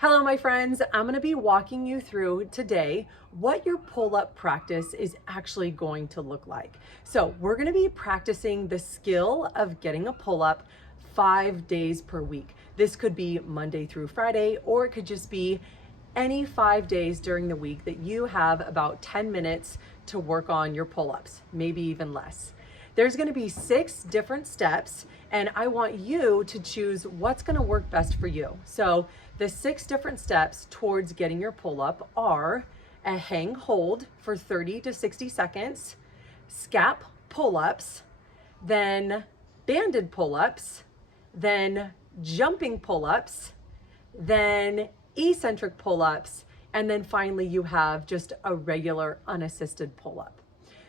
Hello, my friends. I'm going to be walking you through today what your pull-up practice is actually going to look like. So we're going to be practicing the skill of getting a pull-up 5 days per week. This could be Monday through Friday, or it could just be any 5 days during the week that you have about 10 minutes to work on your pull-ups, maybe even less. There's going to be 6 different steps, and I want you to choose what's going to work best for you. So the 6 different steps towards getting your pull-up are a hang hold for 30 to 60 seconds, scap pull-ups, then banded pull-ups, then jumping pull-ups, then eccentric pull-ups, and then finally you have just a regular unassisted pull-up.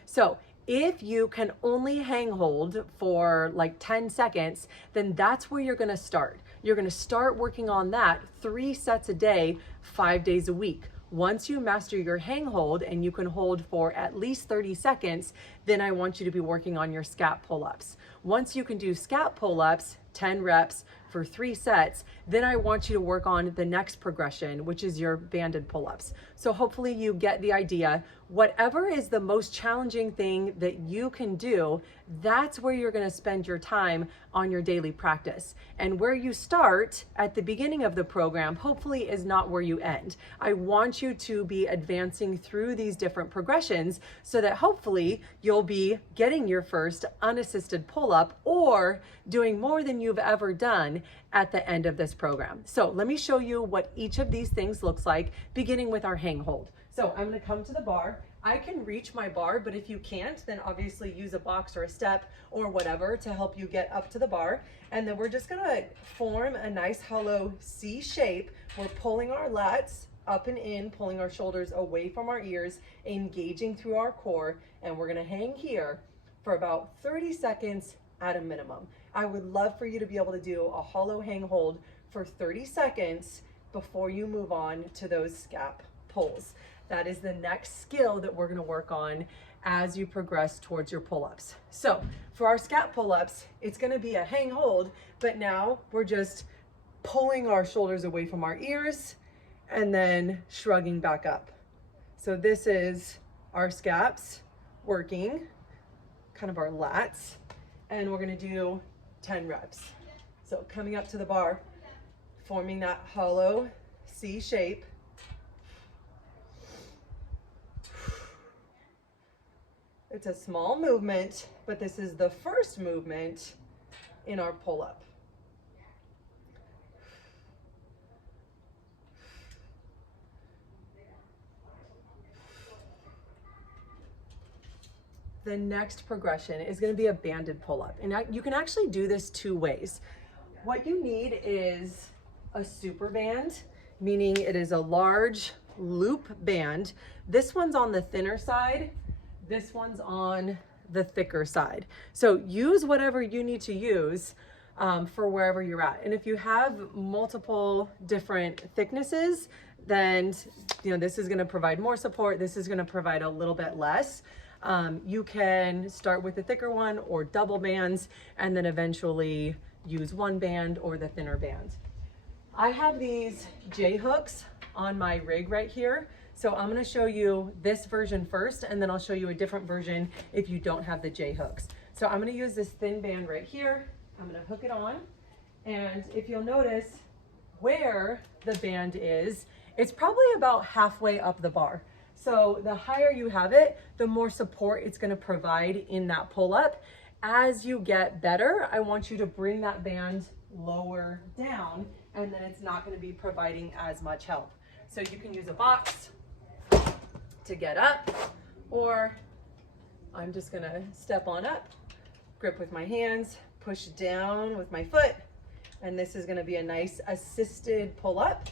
So if you can only hang hold for like 10 seconds, then that's where you're gonna start. You're gonna start working on that 3 sets a day, 5 days a week. Once you master your hang hold and you can hold for at least 30 seconds, then I want you to be working on your scap pull-ups. Once you can do scap pull-ups, 10 reps for 3 sets, then I want you to work on the next progression, which is your banded pull-ups. So hopefully you get the idea. Whatever is the most challenging thing that you can do, that's where you're gonna spend your time on your daily practice. And where you start at the beginning of the program, hopefully is not where you end. I want you to be advancing through these different progressions so that hopefully you'll be getting your first unassisted pull-up or doing more than you've ever done at the end of this program. So let me show you what each of these things looks like, beginning with our hang hold. So I'm gonna come to the bar. I can reach my bar, but if you can't, then obviously use a box or a step or whatever to help you get up to the bar. And then we're just gonna form a nice hollow C shape. We're pulling our lats up and in, pulling our shoulders away from our ears, engaging through our core, and we're gonna hang here for about 30 seconds at a minimum. I would love for you to be able to do a hollow hang hold for 30 seconds before you move on to those scap pulls. That is the next skill that we're gonna work on as you progress towards your pull-ups. So for our scap pull-ups, it's gonna be a hang hold, but now we're just pulling our shoulders away from our ears and then shrugging back up. So this is our scaps working, kind of our lats, and we're gonna do 10 reps. So coming up to the bar, forming that hollow C shape. It's a small movement, but this is the first movement in our pull-up. The next progression is going to be a banded pull-up, and you can actually do this 2 ways. What you need is a super band, meaning it is a large loop band. This one's on the thinner side, this one's on the thicker side. So use whatever you need to use for wherever you're at. And if you have multiple different thicknesses, then this is going to provide more support. This is going to provide a little bit less. You can start with the thicker one or double bands, and then eventually use 1 band or the thinner band. I have these J hooks on my rig right here. So I'm gonna show you this version first, and then I'll show you a different version if you don't have the J hooks. So I'm gonna use this thin band right here. I'm gonna hook it on. And if you'll notice where the band is, it's probably about halfway up the bar. So the higher you have it, the more support it's gonna provide in that pull-up. As you get better, I want you to bring that band lower down, and then it's not gonna be providing as much help. So you can use a box to get up, or I'm just gonna step on up, grip with my hands, push down with my foot, and this is gonna be a nice assisted pull-up.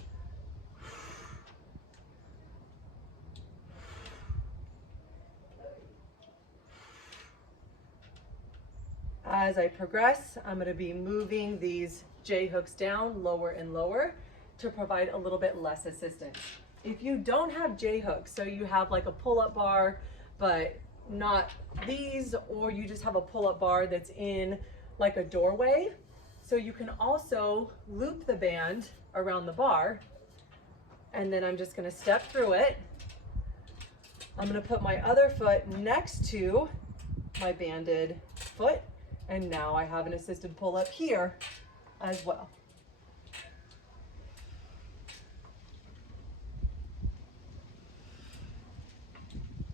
As I progress, I'm gonna be moving these J hooks down lower and lower to provide a little bit less assistance. If you don't have J hooks, so you have like a pull-up bar, but not these, or you just have a pull-up bar that's in like a doorway, so you can also loop the band around the bar And then I'm just gonna step through it. I'm gonna put my other foot next to my banded foot. And now I have an assisted pull-up here as well.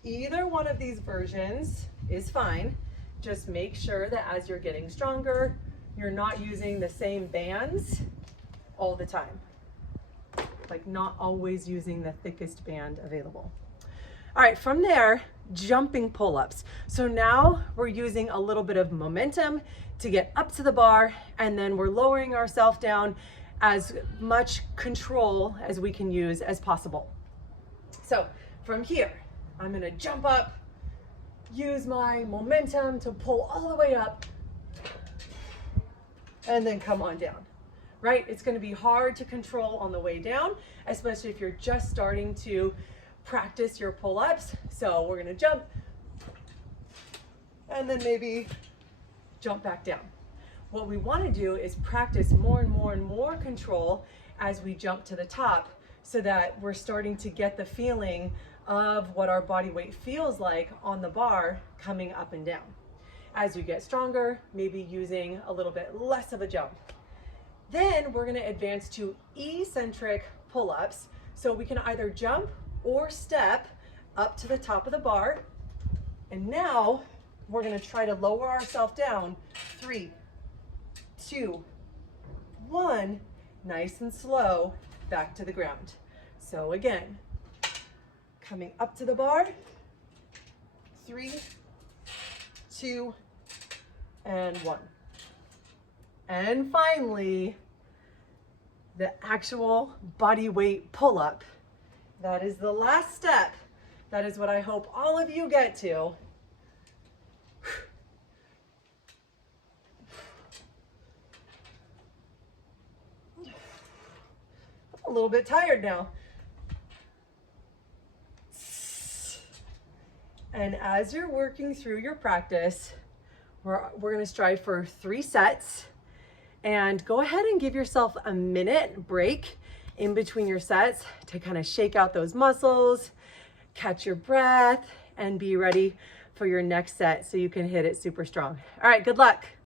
Either one of these versions is fine. Just make sure that as you're getting stronger, you're not using the same bands all the time. Like not always using the thickest band available. All right, from there, jumping pull-ups. So now we're using a little bit of momentum to get up to the bar, and then we're lowering ourselves down, as much control as we can use as possible. So from here, I'm gonna jump up, use my momentum to pull all the way up, and then come on down, right? It's gonna be hard to control on the way down, especially if you're just starting to practice your pull-ups. So we're gonna jump, and then maybe jump back down. What we wanna do is practice more and more and more control as we jump to the top, so that we're starting to get the feeling of what our body weight feels like on the bar coming up and down. As you get stronger, maybe using a little bit less of a jump. Then we're gonna advance to eccentric pull-ups. So we can either jump or step up to the top of the bar. And now we're gonna try to lower ourselves down. 3, 2, 1, nice and slow, back to the ground. So again, coming up to the bar, 3, 2, and 1. And finally, the actual body weight pull-up. That is the last step. That is what I hope all of you get to. I'm a little bit tired now. And as you're working through your practice, we're gonna strive for 3 sets, and go ahead and give yourself a minute break in between your sets to kind of shake out those muscles, catch your breath, and be ready for your next set so you can hit it super strong. All right, good luck.